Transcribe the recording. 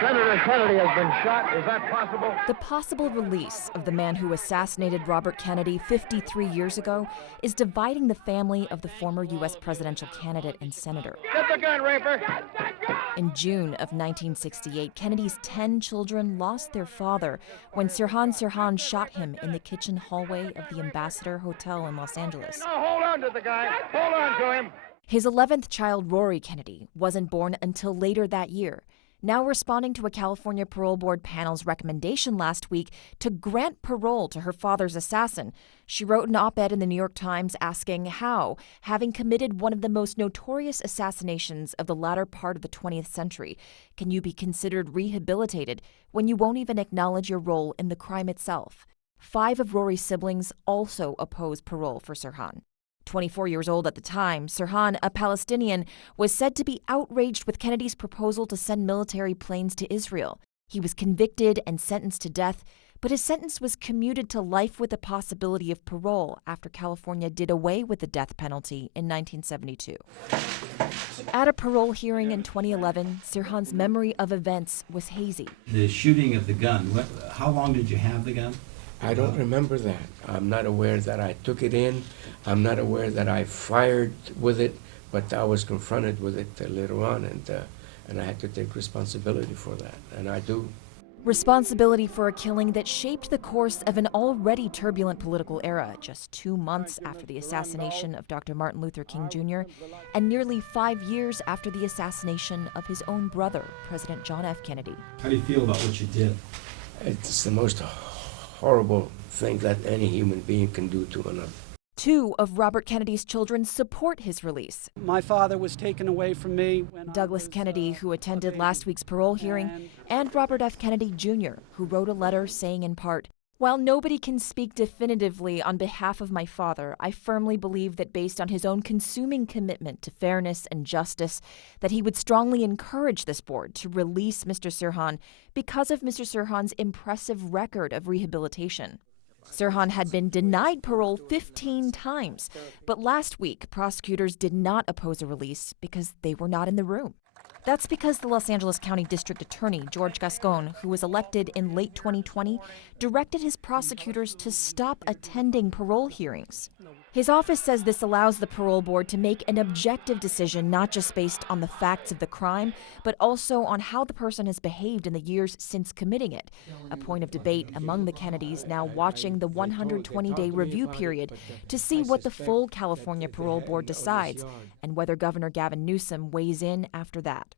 Senator Kennedy has been shot. Is that possible? The possible release of the man who assassinated Robert Kennedy 53 years ago is dividing the family of the former U.S. presidential candidate and senator. Get the gun, Raper! In June of 1968, Kennedy's 10 children lost their father when Sirhan Sirhan shot him in the kitchen hallway of the Ambassador Hotel in Los Angeles. No, hold on to the guy. Hold on to him. His 11th child, Rory Kennedy, wasn't born until later that year. Now responding to a California parole board panel's recommendation last week to grant parole to her father's assassin, she wrote an op-ed in the New York Times asking how, having committed one of the most notorious assassinations of the latter part of the 20th century, can you be considered rehabilitated when you won't even acknowledge your role in the crime itself? 5 of Rory's siblings also oppose parole for Sirhan. 24 years old at the time, Sirhan, a Palestinian, was said to be outraged with Kennedy's proposal to send military planes to Israel. He was convicted and sentenced to death, but his sentence was commuted to life with the possibility of parole after California did away with the death penalty in 1972. At a parole hearing in 2011, Sirhan's memory of events was hazy. The shooting of the gun, how long did you have the gun? I don't remember that. I'm not aware that I took it in. I'm not aware that I fired with it, but I was confronted with it later on, and I had to take responsibility for that, and I do. Responsibility for a killing that shaped the course of an already turbulent political era just 2 months after the assassination of Dr. Martin Luther King Jr. and nearly 5 years after the assassination of his own brother, President John F. Kennedy. How do you feel about what you did? It's the most horrible thing that any human being can do to another. 2 of Robert Kennedy's children support his release. My father was taken away from me. Douglas Kennedy, who attended last week's parole hearing, and Robert F. Kennedy Jr., who wrote a letter saying in part, "While nobody can speak definitively on behalf of my father, I firmly believe that based on his own consuming commitment to fairness and justice, that he would strongly encourage this board to release Mr. Sirhan because of Mr. Sirhan's impressive record of rehabilitation." Sirhan had been denied parole 15 times, but last week prosecutors did not oppose a release because they were not in the room. That's because the Los Angeles County District Attorney, George Gascon, who was elected in late 2020, directed his prosecutors to stop attending parole hearings. His office says this allows the parole board to make an objective decision not just based on the facts of the crime, but also on how the person has behaved in the years since committing it, a point of debate among the Kennedys now watching the 120-day review period to see what the full California parole board decides and whether Governor Gavin Newsom weighs in after that.